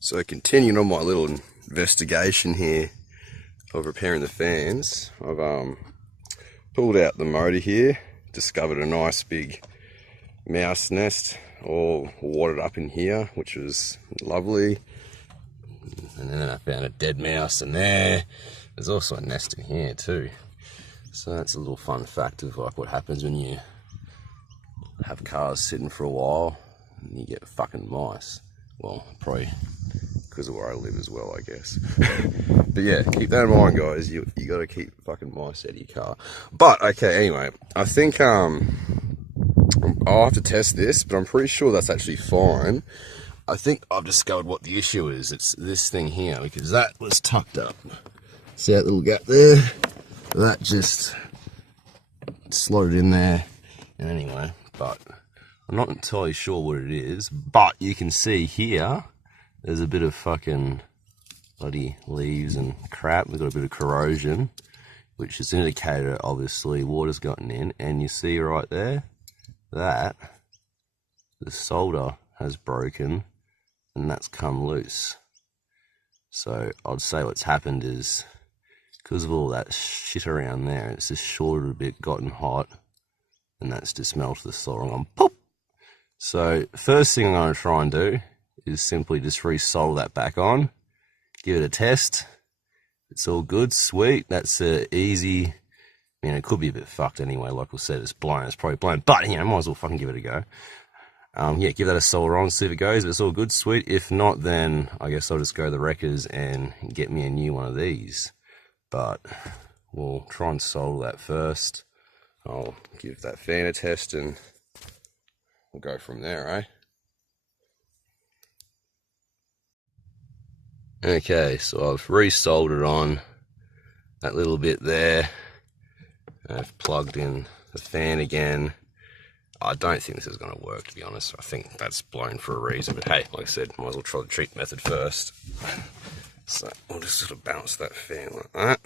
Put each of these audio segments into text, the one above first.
So continuing on my little investigation here of repairing the fans, I've pulled out the motor here, discovered a nice big mouse nest all wadded up in here, which was lovely. And then I found a dead mouse in there. There's also a nest in here too. So that's a little fun fact of like what happens when you have cars sitting for a while and you get fucking mice. Well, probably because of where I live as well, I guess. But yeah, keep that in mind, guys. You got to keep fucking mice out of your car. But okay, anyway, I think I'll have to test this, but I'm pretty sure that's actually fine. I think I've discovered what the issue is. It's this thing here, because that was tucked up. See that little gap there? That just slotted in there. And anyway, but I'm not entirely sure what it is. But you can see here, there's a bit of fucking bloody leaves and crap. We've got a bit of corrosion, which is an indicator, obviously, water's gotten in. And you see right there, that the solder has broken and that's come loose. So I'd say what's happened is, because of all that shit around there, it's just shorted a bit, gotten hot, and that's just melted the solder and gone pop. So first thing I'm going to try and do is simply just re-solder that back on, give it a test. It's all good, sweet. That's easy. I mean, it could be a bit fucked anyway. Like we said, it's blown. It's probably blown, but you know, might as well fucking give it a go. Yeah, give that a solder on, see if it goes. If it's all good, sweet. If not, then I guess I'll just go to the wreckers and get me a new one of these. But we'll try and solder that first. I'll give that fan a test and we'll go from there, eh? Okay, so I've re-soldered on that little bit there. I've plugged in the fan again. I don't think this is going to work, to be honest. I think that's blown for a reason. But hey, like I said, might as well try the treat method first. So we'll just sort of bounce that fan like that.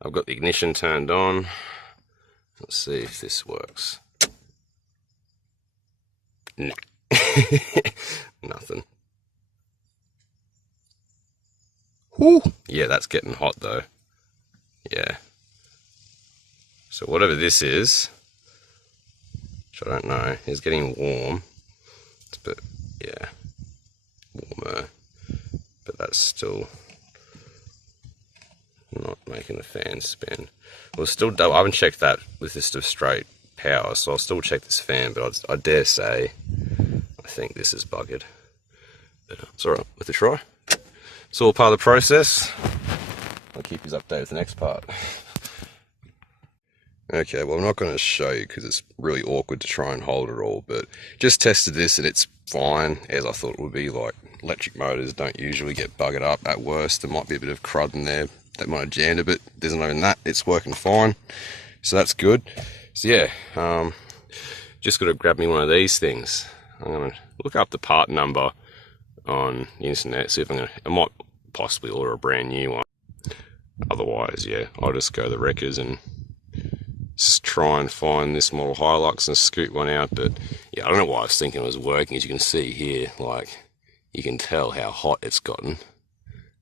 I've got the ignition turned on. Let's see if this works. Nah. Nothing. Whew. Yeah, that's getting hot though. Yeah. So whatever this is, which I don't know, is getting warm. It's a bit, yeah, warmer. But that's still not making the fan spin. We'll still double. I haven't checked that with this to straight power, so I'll still check this fan, but I dare say I think this is buggered. But it's alright, with a try. It's all part of the process. I'll keep you updated with the next part. Okay, well I'm not going to show you because it's really awkward to try and hold it all, but just tested this and it's fine, as I thought it would be. Like, electric motors don't usually get buggered up. At worst, there might be a bit of crud in there that might have jammed a bit. There's not even that, it's working fine. So that's good. So yeah, just got to grab me one of these things. I'm going to look up the part number on the internet, see if I might possibly order a brand new one. Otherwise, yeah, I'll just go to the wreckers and try and find this model Hilux and scoot one out. But yeah, I don't know why I was thinking it was working. As you can see here, like, you can tell how hot it's gotten.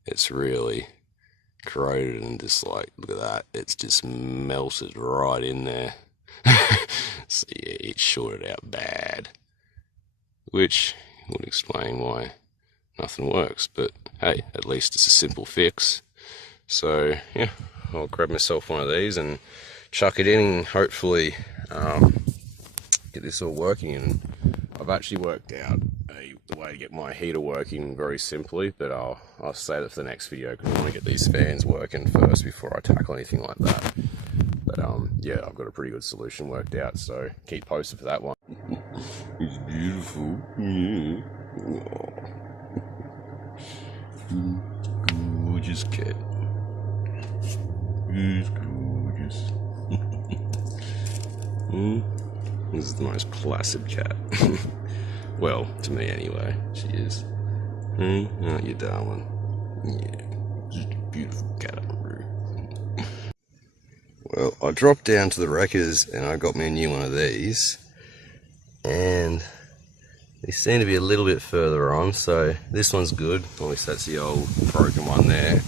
It's really corroded and just like, look at that, it's just melted right in there. So yeah, it shorted out bad, which would explain why nothing works. But hey, at least it's a simple fix. So yeah, I'll grab myself one of these and chuck it in and hopefully get this all working. And I've actually worked out the way to get my heater working very simply, but I'll save it for the next video because I want to get these fans working first before I tackle anything like that. But yeah, I've got a pretty good solution worked out, so keep posted for that one. It's beautiful. Yeah. Gorgeous cat. It's gorgeous. This is the most placid cat. Well, to me anyway, she is. Aren't you, darling? Yeah, just a beautiful cat. Well, I dropped down to the wreckers and I got me a new one of these. And They seem to be a little bit further on, so this one's good. At least that's the old broken one there.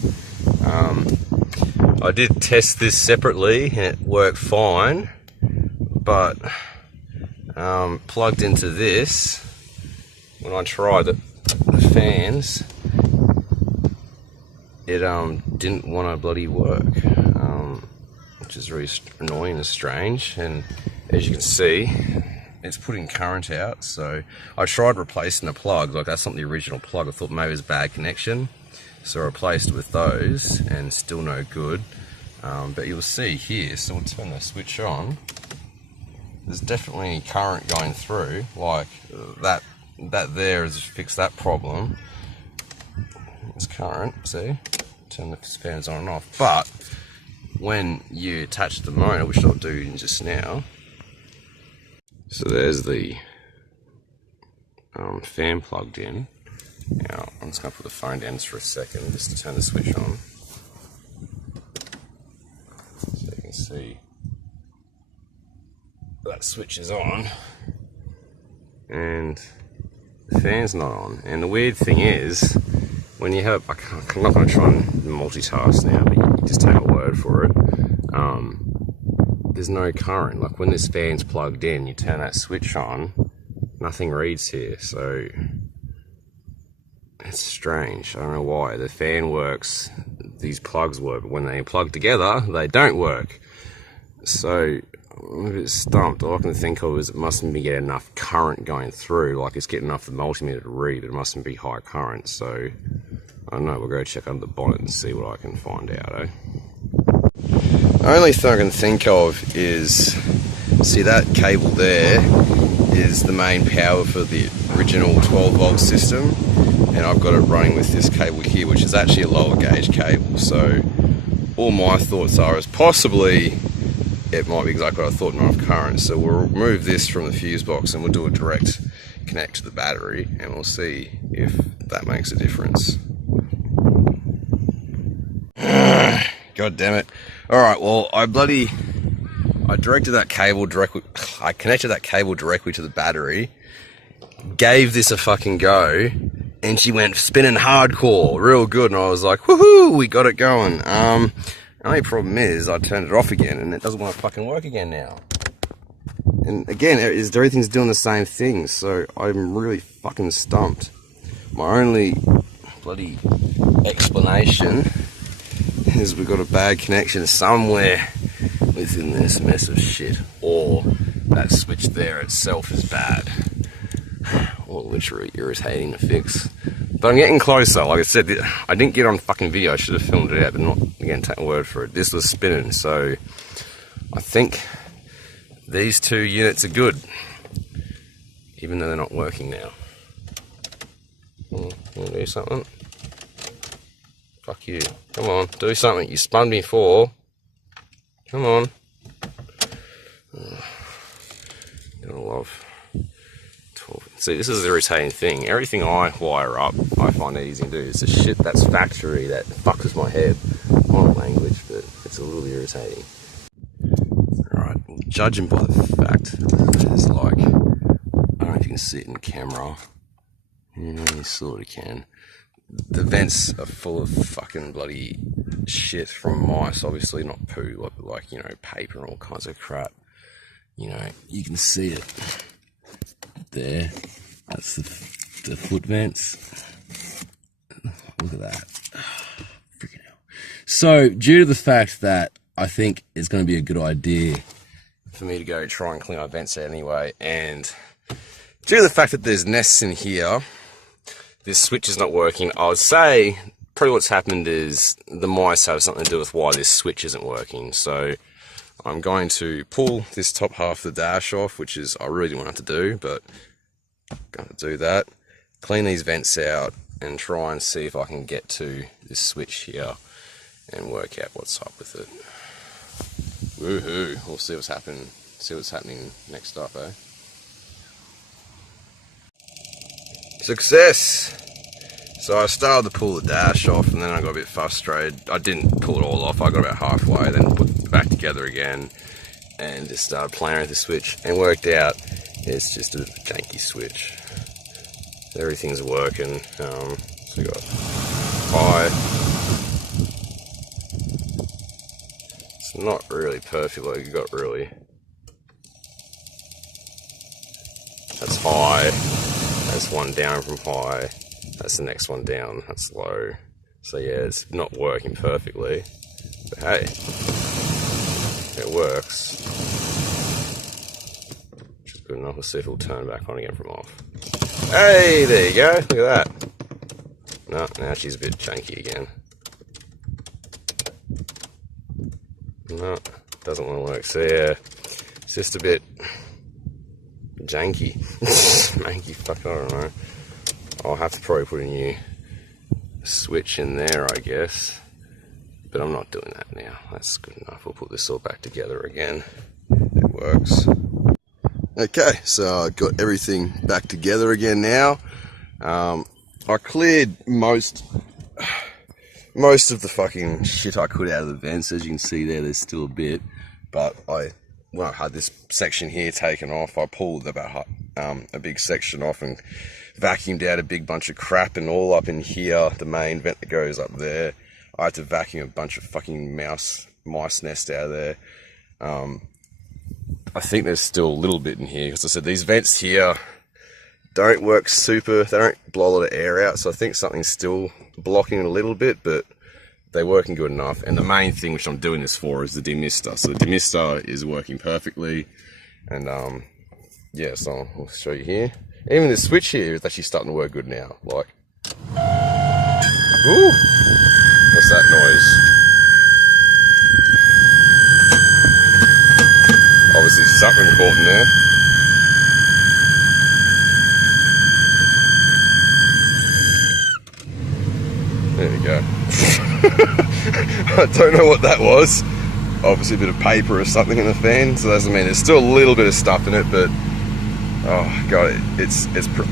I did test this separately and it worked fine, but plugged into this, when I tried the fans, it didn't want to bloody work, which is really annoying and strange. And as you can see, it's putting current out. So I tried replacing the plug, like that's not the original plug. I thought maybe it was a bad connection, so I replaced it with those, and still no good. But you'll see here, so we'll turn the switch on. There's definitely current going through, like that there has fixed that problem. It's current, see? Turn the fans on and off. But when you attach the motor, which I'll do just now, so there's the fan plugged in. Now I'm just going to put the phone down just for a second, just to turn the switch on. So you can see that switch is on, and the fan's not on. And the weird thing is, when you have, I'm not going to try and multitask now, but you just take my word for it. There's no current. Like when this fan's plugged in, you turn that switch on, nothing reads here. So it's strange. I don't know why. The fan works, these plugs work, but when they plug together, they don't work. So I'm a bit stumped. All I can think of is it mustn't be getting enough current going through. Like it's getting enough for the multimeter to read, but it mustn't be high current. So I don't know. We'll go check under the bonnet and see what I can find out. Eh? The only thing I can think of is, see that cable there is the main power for the original 12-volt system, and I've got it running with this cable here, which is actually a lower gauge cable. So all my thoughts are is possibly it might be exactly what I thought, not enough current. So we'll remove this from the fuse box and we'll do a direct connect to the battery, and we'll see if that makes a difference. God damn it. Alright, well, I directed that cable directly, I connected that cable directly to the battery, gave this a fucking go, and she went spinning hardcore, real good, and I was like, woohoo, we got it going. The only problem is I turned it off again and it doesn't want to fucking work again now. And again, everything's doing the same thing, so I'm really fucking stumped. My only bloody explanation is we've got a bad connection somewhere within this mess of shit, or that switch there itself is bad, or literally irritating to fix. But I'm getting closer. Like I said, I didn't get on fucking video. I should have filmed it out, but not, again, take my word for it. This was spinning, so I think these two units are good, even though they're not working now. You wanna do something? Fuck you. Come on, do something. You spun me for. Come on. Gonna love 12. See, this is the irritating thing. Everything I wire up, I find it easy to do. It's the shit that's factory that fucks with my head. My language, but it's a little irritating. Alright, well, judging by the fact there's like, I don't know if you can see it in camera. Yeah, you sort of can. The vents are full of fucking bloody shit from mice, obviously not poo, like you know, paper and all kinds of crap. You know, you can see it there. That's the foot vents. Look at that. Freaking hell. So, due to the fact that I think it's going to be a good idea for me to go try and clean my vents out anyway, and due to the fact that there's nests in here, this switch is not working. I would say probably what's happened is the mice have something to do with why this switch isn't working. So I'm going to pull this top half of the dash off, which is, I really don't want to do, but I'm going to do that. Clean these vents out and try and see if I can get to this switch here and work out what's up with it. Woohoo! We'll see what's happening. See what's happening next up, eh? Success! So I started to pull the dash off, and then I got a bit frustrated. I didn't pull it all off. I got about halfway, then put it back together again, and just started playing with the switch, and worked out it's just a janky switch. everything's working. So we got high. It's not really perfect, like you got really. That's high. That's one down from high. That's the next one down. That's low. So yeah, it's not working perfectly, but hey, it works. Which is good enough. Let's see if it'll turn back on again from off. Hey, there you go. Look at that. No, now she's a bit janky again. No, doesn't want to work. So yeah, it's just a bit janky. Manky, fuck, I don't know. I'll have to probably put a new switch in there, I guess. But I'm not doing that now. That's good enough. We'll put this all back together again. It works. Okay, so I got everything back together again now. I cleared most of the fucking shit I could out of the vents. As you can see there's still a bit. But when I had this section here taken off, I pulled about a big section off and vacuumed out a big bunch of crap, and all up in here, the main vent that goes up there, I had to vacuum a bunch of fucking mice nest out of there. I think there's still a little bit in here, because I said these vents here don't work super, they don't blow a lot of air out, so I think something's still blocking it a little bit, but they're working good enough. And the main thing which I'm doing this for is the demister. So the demister is working perfectly, and yeah, so I'll show you here. Even the switch here is actually starting to work good now. Like, ooh, what's that noise? Obviously something caught in there. There we go. I don't know what that was. Obviously a bit of paper or something in the fan, so that doesn't mean there's still a little bit of stuff in it, but oh god,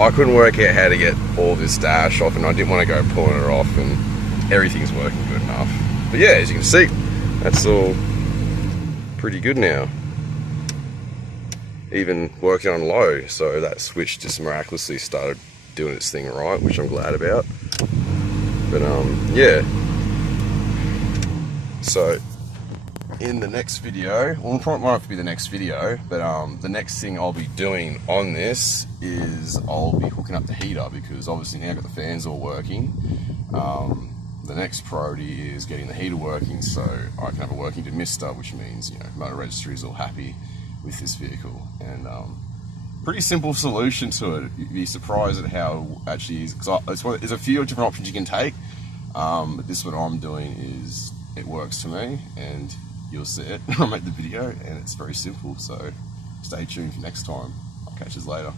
I couldn't work out how to get all this dash off, and I didn't want to go pulling it off, and everything's working good enough. But yeah, as you can see, that's all pretty good now. Even working on low, so that switch just miraculously started doing its thing right, which I'm glad about. But yeah, so in the next video, well, it probably might have to be the next video, but the next thing I'll be doing on this is I'll be hooking up the heater, because obviously now I've got the fans all working. The next priority is getting the heater working so I can have a working demister, which means, you know, motor registry is all happy with this vehicle. And pretty simple solution to it. You'd be surprised at how it actually is, because there's a few different options you can take, but this what I'm doing is it works for me, and you'll see it when I make the video, and it's very simple. So stay tuned for next time. I'll catch you later.